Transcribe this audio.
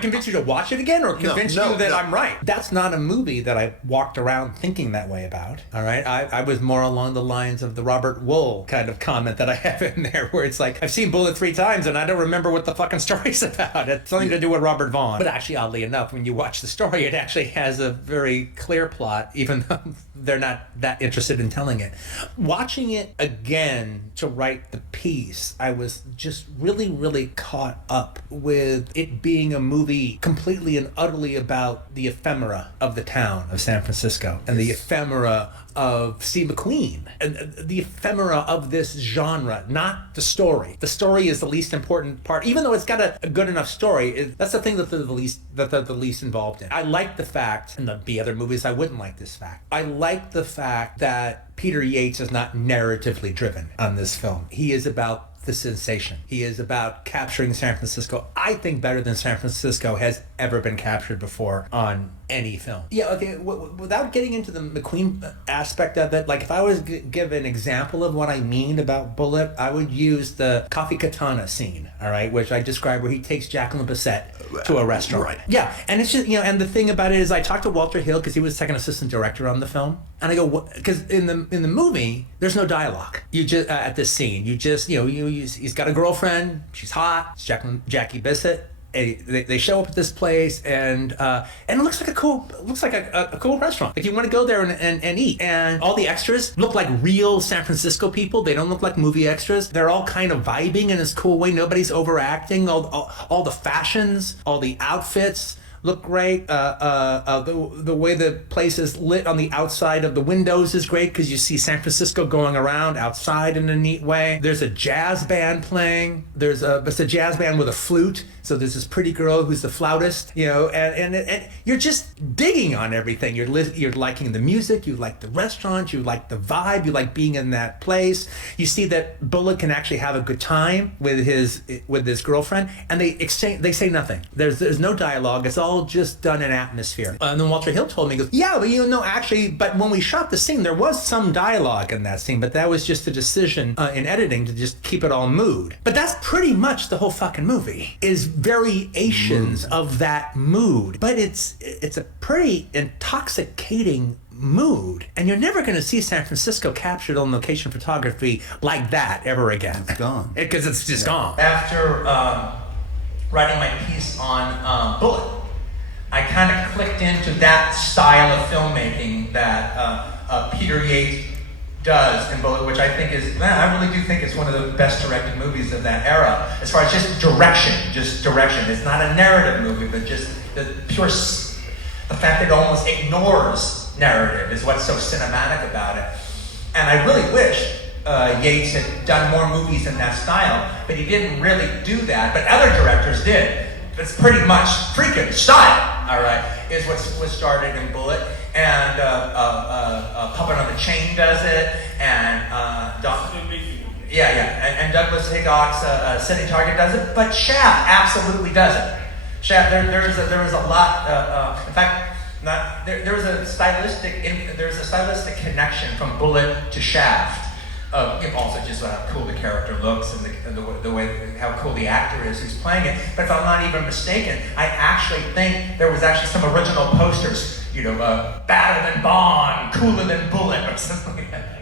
convince you to watch it again or convince you that I'm right? That's not a movie that I walked around thinking that way about, all right? I was more along the lines of the Robert Wool kind of comment that I have in there, where it's like, I've seen Bullitt 3 times and I don't remember what the fucking story's about. It's something to do with Robert Vaughn. But actually, oddly enough, when you watch the story, it actually has a very clear plot, even though they're not that interested in telling it. Watching it again to write the piece, I was just really, really caught up with it being a movie completely and utterly about the ephemera of the town of San Francisco and the ephemera of Steve McQueen, and the ephemera of this genre, not the story. The story is the least important part, even though it's got a good enough story. That's the thing that they're the least involved in. I like the fact, and there'd be other movies I wouldn't like this fact. I like the fact that Peter Yates is not narratively driven on this film. He is about the sensation. He is about capturing San Francisco, I think, better than San Francisco has ever been captured before on any film. Yeah, okay, without getting into the McQueen aspect of it, like if I was to give an example of what I mean about Bullitt, I would use the Coffee Katana scene, all right, which I described where he takes Jacqueline Bisset to a restaurant. Right. Yeah, and it's just, and the thing about it is I talked to Walter Hill because he was second assistant director on the film, and I go, because in the movie, there's no dialogue. You just, at this scene, you just, he's got a girlfriend, she's hot, it's Jackie Bisset. They show up at this place and it looks like a cool restaurant. Like you want to go there and eat. And all the extras look like real San Francisco people. They don't look like movie extras. They're all kind of vibing in this cool way. Nobody's overacting. All the fashions, all the outfits look great. The way the place is lit on the outside of the windows is great because you see San Francisco going around outside in a neat way. There's a jazz band playing. It's a jazz band with a flute. So there's this pretty girl who's the flautist, and you're just digging on everything. You're liking the music, you like the restaurant, you like the vibe, you like being in that place. You see that Bullitt can actually have a good time with his girlfriend, and they say nothing. There's no dialogue. It's all just done in atmosphere. And then Walter Hill told me, he goes, yeah, but but when we shot the scene, there was some dialogue in that scene, but that was just a decision in editing to just keep it all mood. But that's pretty much the whole fucking movie, is variations of that mood. But it's a pretty intoxicating mood, and you're never going to see San Francisco captured on location photography like that ever again. It's gone. Because it's just gone. After writing my piece on Bullitt, I kind of clicked into that style of filmmaking that Peter Yates does in Bullitt, which I think I really do think it's one of the best directed movies of that era, as far as just direction. It's not a narrative movie, but just the fact that it almost ignores narrative is what's so cinematic about it. And I really wish Yates had done more movies in that style, but he didn't really do that, but other directors did. It's pretty much freaking style, all right, is what was started in Bullitt. And Puppet on the Chain does it, and and Douglas Hickok's City Target does it, but Shaft absolutely doesn't. Shaft, there was a lot. In fact, there's a stylistic connection from Bullitt to Shaft. Also just how cool the character looks and the way how cool the actor is who's playing it. But if I'm not even mistaken, I actually think there was actually some original posters. Badder than Bond, cooler than Bullitt, or something like that.